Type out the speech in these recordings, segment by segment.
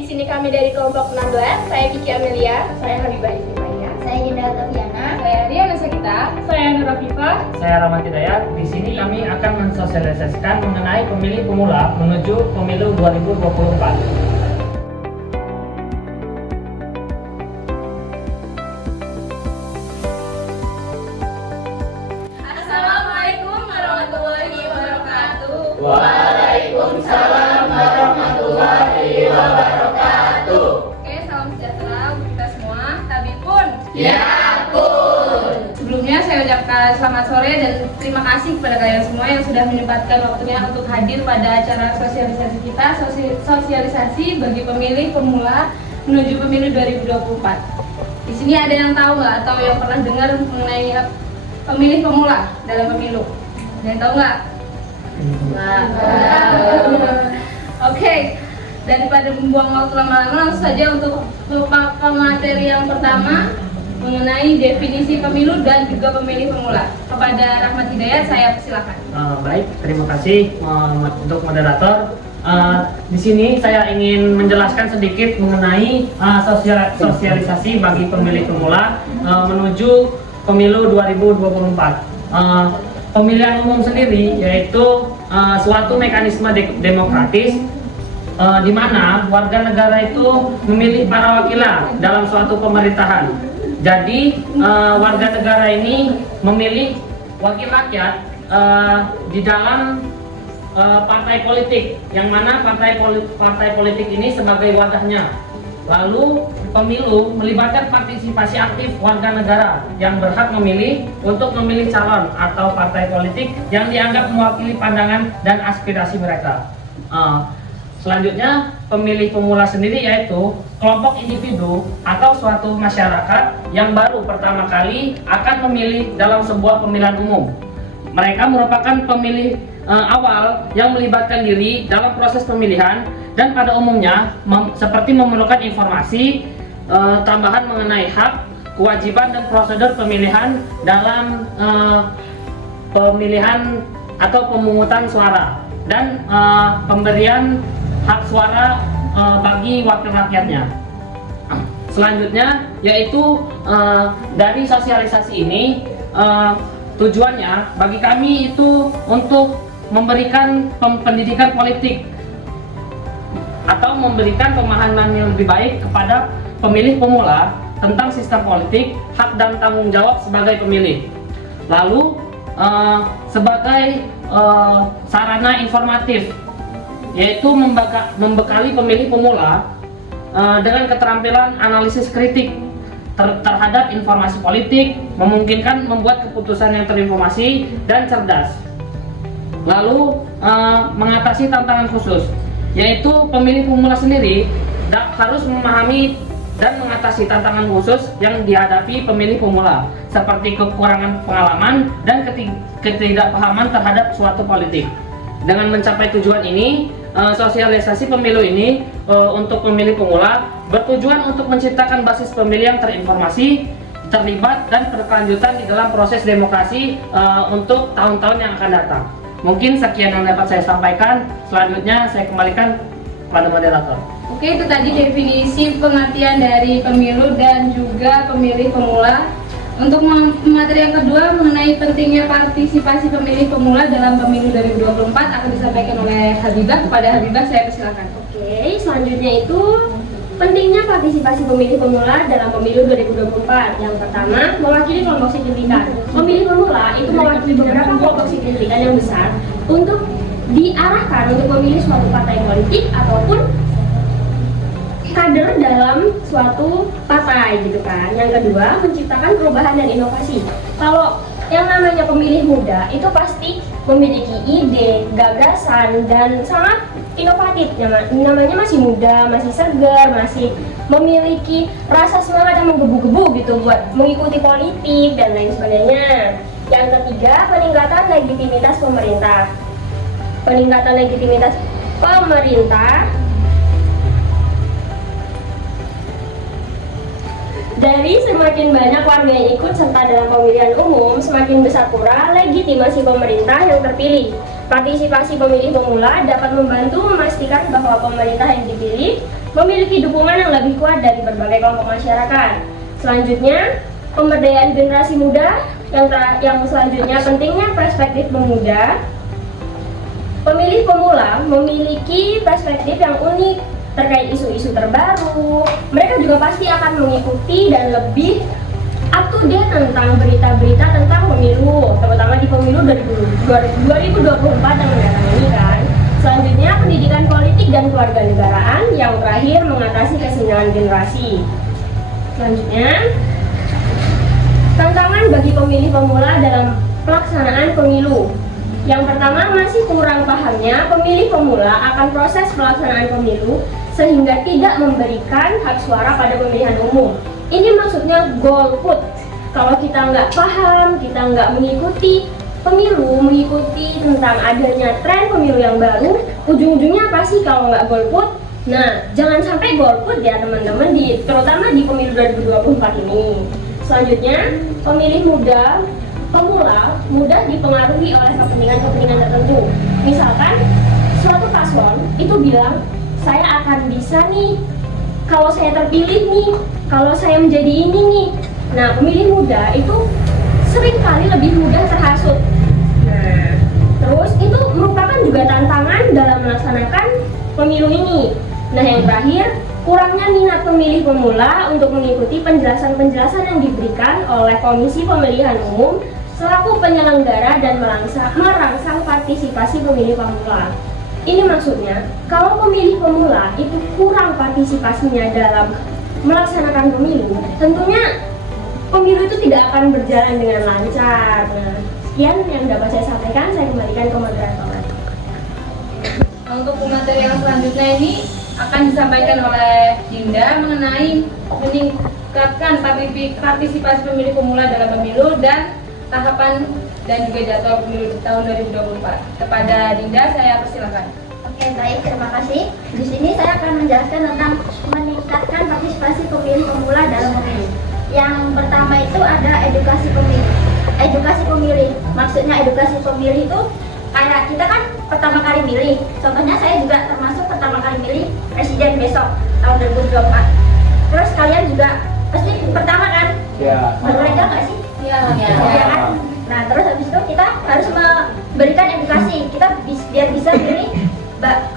di sini kami dari kelompok 16. Saya Kiki Amelia, saya Habibah Ismaya, Saya Jendela Tafiana. saya Riana Sakita, saya Nur Afifah. Saya Rahmat Hidayat. Di sini kami akan mensosialisasikan mengenai pemilih pemula menuju pemilu 2024. Assalamualaikum warahmatullahi wabarakatuh. Waalaikumsalam warahmatullahi wabarakatuh. Oke, salam sejahtera untuk kita semua. Tabipun. Ya pun. Sebelumnya saya ucapkan selamat sore dan terima kasih kepada kalian semua yang sudah menyempatkan waktunya untuk hadir pada acara sosialisasi kita, sosialisasi bagi pemilih pemula menuju pemilu 2024. Di sini ada yang tahu nggak atau yang pernah dengar mengenai pemilih pemula dalam pemilu? Ada yang tahu nggak? Oke, daripada membuang waktu lama-lama, langsung saja untuk ke materi yang pertama mengenai definisi pemilu dan juga pemilih pemula. Kepada Rahmat Hidayat, saya persilakan. Baik, terima kasih untuk moderator. Di sini saya ingin menjelaskan sedikit mengenai sosialisasi bagi pemilih pemula menuju pemilu 2024. Pemilihan umum sendiri yaitu suatu mekanisme demokratis di mana warga negara itu memilih para wakilan dalam suatu pemerintahan. Jadi warga negara ini memilih wakil rakyat di dalam partai politik, yang mana partai politik ini sebagai wadahnya. Lalu pemilu melibatkan partisipasi aktif warga negara yang berhak memilih untuk memilih calon atau partai politik yang dianggap mewakili pandangan dan aspirasi mereka. Selanjutnya, pemilih pemula sendiri yaitu kelompok individu atau suatu masyarakat yang baru pertama kali akan memilih dalam sebuah pemilihan umum. Mereka merupakan pemilih awal yang melibatkan diri dalam proses pemilihan dan pada umumnya seperti memerlukan informasi tambahan mengenai hak, kewajiban dan prosedur pemilihan dalam pemilihan atau pemungutan suara dan pemberian hak suara bagi wakil rakyatnya. Selanjutnya yaitu dari sosialisasi ini tujuannya bagi kami itu untuk memberikan pendidikan politik atau memberikan pemahaman yang lebih baik kepada pemilih pemula tentang sistem politik, hak dan tanggung jawab sebagai pemilih. Lalu sebagai sarana informatif yaitu membekali pemilih pemula dengan keterampilan analisis kritik terhadap informasi politik, memungkinkan membuat keputusan yang terinformasi dan cerdas. Lalu mengatasi tantangan khusus, yaitu pemilih pemula sendiri harus memahami dan mengatasi tantangan khusus yang dihadapi pemilih pemula, seperti kekurangan pengalaman dan ketidakpahaman terhadap suatu politik. Dengan mencapai tujuan ini, sosialisasi pemilu ini untuk pemilih pemula bertujuan untuk menciptakan basis pemilih yang terinformasi, terlibat dan berkelanjutan di dalam proses demokrasi untuk tahun-tahun yang akan datang. Mungkin sekian yang dapat saya sampaikan. Selanjutnya saya kembalikan kepada moderator. Oke, itu tadi definisi pengertian dari pemilu dan juga pemilih pemula. Untuk materi yang kedua mengenai pentingnya partisipasi pemilih pemula dalam pemilu 2024 akan disampaikan oleh Habibah. Kepada Habibah saya persilakan. Oke, selanjutnya itu pentingnya partisipasi pemilih pemula dalam pemilu 2024. Yang pertama, mewakili kelompok signifikan. Pemilih pemula itu mewakili beberapa kelompok signifikan yang besar untuk diarahkan untuk memilih suatu partai politik ataupun kader dalam suatu partai gitu kan. Yang kedua, menciptakan perubahan dan inovasi. Kalau yang namanya pemilih muda itu pasti memiliki ide, gagasan dan sangat inovatif. Namanya masih muda, masih segar, masih memiliki rasa semangat yang menggebu-gebu gitu buat mengikuti politik dan lain sebagainya. Yang ketiga, peningkatan legitimitas pemerintah. Peningkatan legitimitas pemerintah dari semakin banyak warga yang ikut serta dalam pemilihan umum, semakin besar pula legitimasi pemerintah yang terpilih. Partisipasi pemilih pemula dapat membantu memastikan bahwa pemerintah yang dipilih memiliki dukungan yang lebih kuat dari berbagai kelompok masyarakat. Selanjutnya, pemberdayaan generasi muda. Yang selanjutnya, pentingnya perspektif pemuda. Pemilih pemula memiliki perspektif yang unik terkait isu-isu terbaru. Mereka juga pasti akan mengikuti dan lebih up to date tentang berita-berita tentang pemilu, terutama di pemilu 2024 yang mendatang ini kan. Selanjutnya, pendidikan politik dan kewarganegaraan. Yang terakhir, mengatasi kesenjangan generasi. Selanjutnya, tantangan bagi pemilih pemula dalam pelaksanaan pemilu. Yang pertama, masih kurang pahamnya pemilih pemula akan proses pelaksanaan pemilu sehingga tidak memberikan hak suara pada pemilihan umum. Ini maksudnya golput. Kalau kita nggak paham, kita nggak mengikuti pemilu, mengikuti tentang adanya tren pemilu yang baru, ujung-ujungnya apa sih kalau nggak golput? Nah, jangan sampai golput ya teman-teman, terutama di pemilu 2024 ini. Selanjutnya, pemilih pemula mudah dipengaruhi oleh kepentingan-kepentingan tertentu. Misalkan, suatu paslon itu bilang, saya akan bisa nih, kalau saya terpilih nih, kalau saya menjadi ini nih. Nah, pemilih muda itu seringkali lebih mudah terhasut. Nah, terus itu merupakan juga tantangan dalam melaksanakan pemilu ini. Nah, yang terakhir, kurangnya minat pemilih pemula untuk mengikuti penjelasan-penjelasan yang diberikan oleh Komisi Pemilihan Umum selaku penyelenggara dan merangsang partisipasi pemilih pemula. Ini maksudnya, kalau pemilih pemula itu kurang partisipasinya dalam melaksanakan pemilu, tentunya pemilu itu tidak akan berjalan dengan lancar. Nah, sekian yang dapat saya sampaikan, saya kembalikan ke moderator. Untuk materi yang selanjutnya ini akan disampaikan oleh Dinda mengenai meningkatkan partisipasi pemilih pemula dalam pemilu dan tahapan dan juga jadwal pemilu di tahun 2024. Kepada Dinda, saya persilakan. Oke, baik, terima kasih. Di sini saya akan menjelaskan tentang meningkatkan partisipasi pemilih pemula dalam pemilu. Yang pertama itu ada edukasi pemilih. Edukasi pemilih, maksudnya edukasi pemilih itu kayak kita kan pertama kali milih. Contohnya saya juga termasuk pertama kali milih presiden besok tahun 2024. Terus kalian juga pasti pertama kan? Ya. Berbeda nggak sih? Ya. Ya kan? Nah, terus habis itu kita harus memberikan edukasi. Kita biar bisa pilih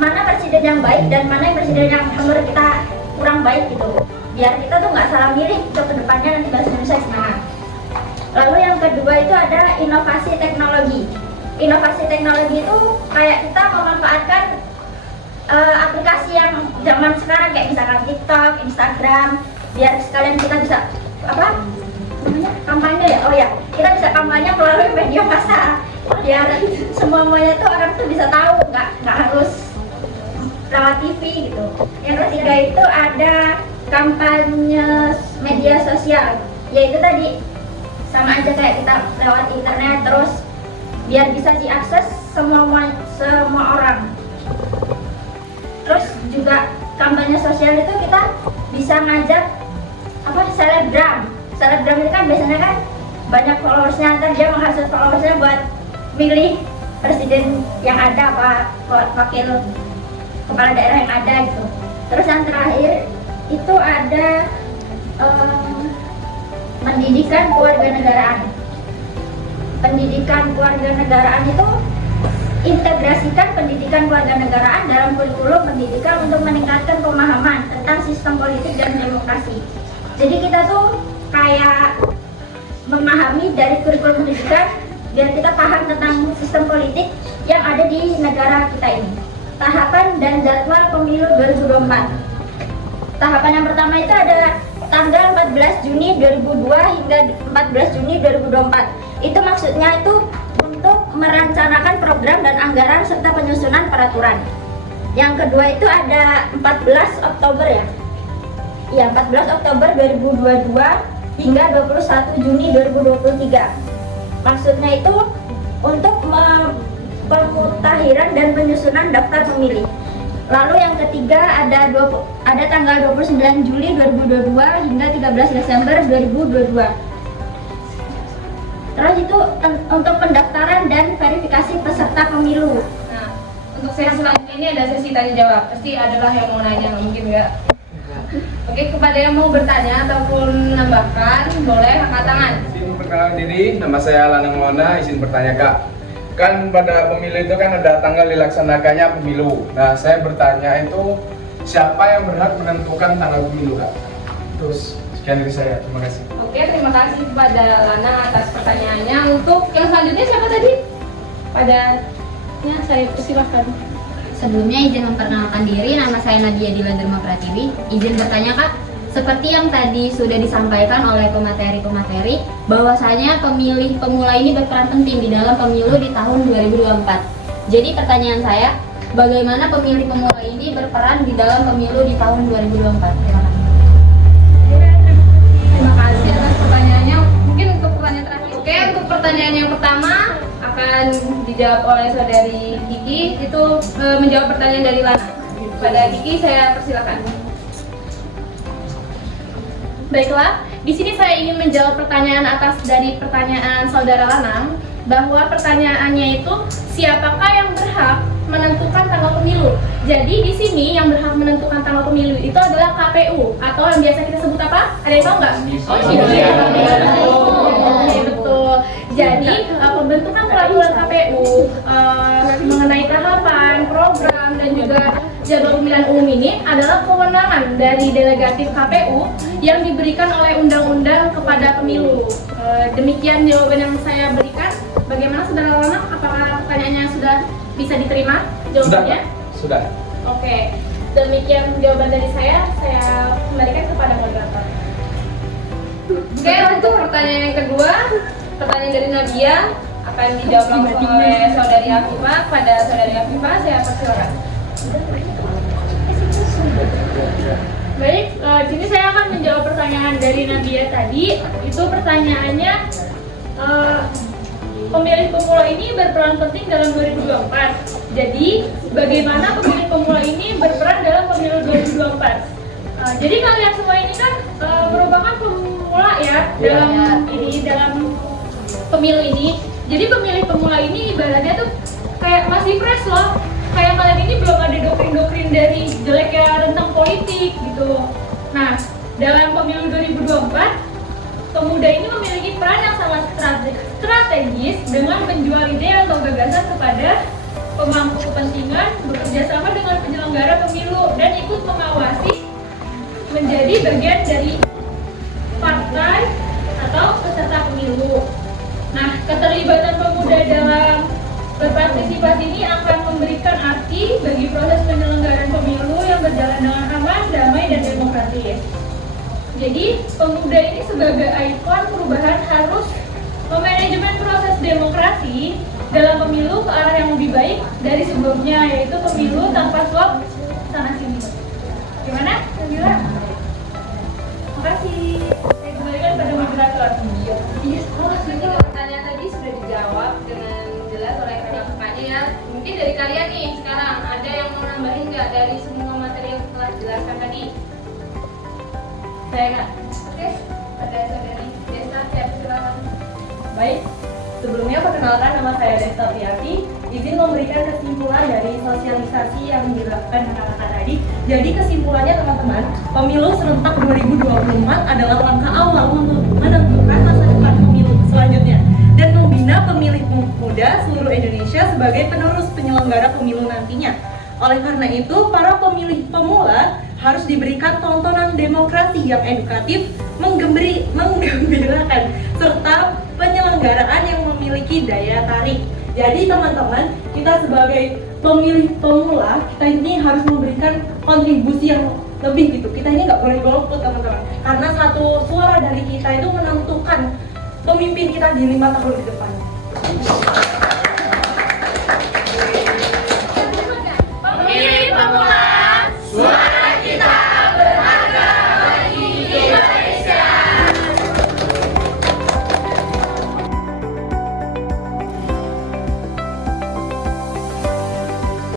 mana presiden yang baik dan mana presiden yang menurut kita kurang baik gitu. Biar kita tuh nggak salah milih untuk kedepannya nanti bahasa Indonesia gimana. Lalu yang kedua itu ada inovasi teknologi. Inovasi teknologi itu kayak kita memanfaatkan aplikasi yang zaman sekarang kayak misalkan TikTok, Instagram, biar sekalian kita bisa kampanye ya. Oh ya, kita bisa kampanye melalui media massa biar semuanya tuh orang tuh bisa tahu, nggak harus lewat TV gitu. Yang ketiga itu ada kampanye media sosial, yaitu tadi sama aja kayak kita lewat internet terus biar bisa diakses semua orang. Terus juga kampanye sosial itu kita bisa ngajak selebgram itu kan biasanya kan banyak followersnya, ntar dia menghasut followersnya buat milih presiden yang ada wakil kepala daerah yang ada gitu. Terus yang terakhir itu ada pendidikan kewarganegaraan. Pendidikan kewarganegaraan itu integrasikan pendidikan kewarganegaraan dalam kurikulum pendidikan untuk meningkatkan pemahaman tentang sistem politik dan demokrasi. Jadi kita tuh kayak memahami dari kurikulum pendidikan biar kita paham tentang sistem politik yang ada di negara kita ini. Tahapan dan jadwal pemilu 2024. Tahapan yang pertama itu ada tanggal 14 Juni 2002 hingga 14 Juni 2024. Itu maksudnya itu untuk merencanakan program dan anggaran serta penyusunan peraturan. Yang kedua itu ada 14 Oktober ya. Iya, 14 Oktober 2022 hingga 21 Juni 2023. Maksudnya itu untuk pemutahiran dan penyusunan daftar pemilih. Lalu yang ketiga ada tanggal 29 Juli 2022 hingga 13 Desember 2022. Terus itu untuk pendaftaran dan verifikasi peserta pemilu. Nah, untuk sesi selanjutnya ini ada sesi tanya jawab. Pasti adalah yang mau nanya, nggak mungkin nggak. Oke, kepada yang mau bertanya ataupun menambahkan, boleh angkat tangan. Izin perkenalkan diri, nama saya Lanang Maulana, izin bertanya Kak. Kan pada pemilu itu kan ada tanggal dilaksanakannya pemilu. Nah, saya bertanya itu siapa yang berhak menentukan tanggal pemilu Kak? Terus sekian dari saya, terima kasih. Oke, terima kasih kepada Lana atas pertanyaannya. Untuk yang selanjutnya siapa tadi? Saya persilahkan. Sebelumnya izin memperkenalkan diri, nama saya Nadia Dila Dharma Pratiwi. Izin bertanya Kak, seperti yang tadi sudah disampaikan oleh pemateri-pemateri, bahwasanya pemilih pemula ini berperan penting di dalam pemilu di tahun 2024. Jadi pertanyaan saya, bagaimana pemilih pemula ini berperan di dalam pemilu di tahun 2024? Terima kasih. Terima kasih atas pertanyaannya. Mungkin untuk pertanyaan terakhir. Oke, untuk pertanyaan yang pertama akan dijawab oleh saudari Kiki. Itu menjawab pertanyaan dari Lana. Pada Kiki saya persilakan. Baiklah, di sini saya ingin menjawab pertanyaan atas dari pertanyaan saudara Lanang, bahwa pertanyaannya itu siapakah yang berhak menentukan tanggal pemilu. Jadi di sini yang berhak menentukan tanggal pemilu itu adalah KPU atau yang biasa kita sebut apa? Ada yang tahu nggak? Oke, betul. Jadi pembentukan peraturan KPU mengenai tahapan, program dan juga jadwal pemilihan umum ini adalah kewenangan dari delegatif KPU yang diberikan oleh undang-undang kepada pemilu. Demikian jawaban yang saya berikan. Bagaimana saudara Lana? Apakah pertanyaannya sudah bisa diterima jawabannya? Sudah. Oke, demikian jawaban dari saya kembalikan kepada moderator. Oke, untuk pertanyaan yang kedua, pertanyaan dari Nadia akan dijawab langsung oleh saudari Afifah. Pada saudari Afifah saya persilakan. Baik, di sini saya akan menjawab pertanyaan dari Nadia tadi. Itu pertanyaannya, pemilih pemula ini berperan penting dalam 2024. Jadi, bagaimana pemilih pemula ini berperan dalam pemilu 2024? Jadi kalian semua ini kan merupakan pemula ya dalam pemilu ini. Jadi pemilih pemula ini ibaratnya tuh kayak masih fresh loh. Kayak kalian ini belum ada doktrin-doktrin dari jeleknya tentang politik gitu. Nah, dalam pemilu 2024, pemuda ini memiliki peran yang sangat strategis dengan menjual ide atau gagasan kepada pemangku kepentingan, bekerja sama dengan penyelenggara pemilu dan ikut mengawasi, menjadi bagian dari partai atau peserta pemilu. Nah, keterlibatan pemuda dalam berpartisipasi ini akan memberikan arti bagi proses penyelenggaraan pemilu yang berjalan dengan aman, damai, dan demokratis. Jadi, pemuda ini sebagai ikon perubahan harus memanajemen proses demokrasi dalam pemilu ke arah yang lebih baik dari sebelumnya, yaitu pemilu tanpa suap sana sini. Gimana, Nabila? Makasih. Saya kembalikan pada moderator. Pertanyaan tadi sudah dijawab dengan jelas oleh kakak-kakaknya ya. Mungkin dari kalian nih sekarang ada yang mau nambahin nggak dari semua materi yang telah dijelaskan tadi? Saya nggak. Oke, ada saudari Desa, saya persilakan. Baik, sebelumnya perkenalkan nama saya Desta Priati. Izin memberikan kesimpulan dari sosialisasi yang dilakukan kakak-kakak tadi. Jadi kesimpulannya teman-teman, pemilu serentak 2024 adalah langkah awal untuk menentukan masa depan pemilu selanjutnya dan membina pemilih muda seluruh Indonesia sebagai penerus penyelenggara pemilu nantinya. Oleh karena itu, para pemilih pemula harus diberikan tontonan demokrasi yang edukatif, menggembirakan, serta penyelenggaraan yang memiliki daya tarik. Jadi teman-teman, kita sebagai pemilih pemula, kita ini harus memberikan kontribusi yang lebih gitu. Kita ini nggak boleh golput teman-teman, karena satu suara dari kita itu menentukan pemimpin kita di 5 tahun ke depan.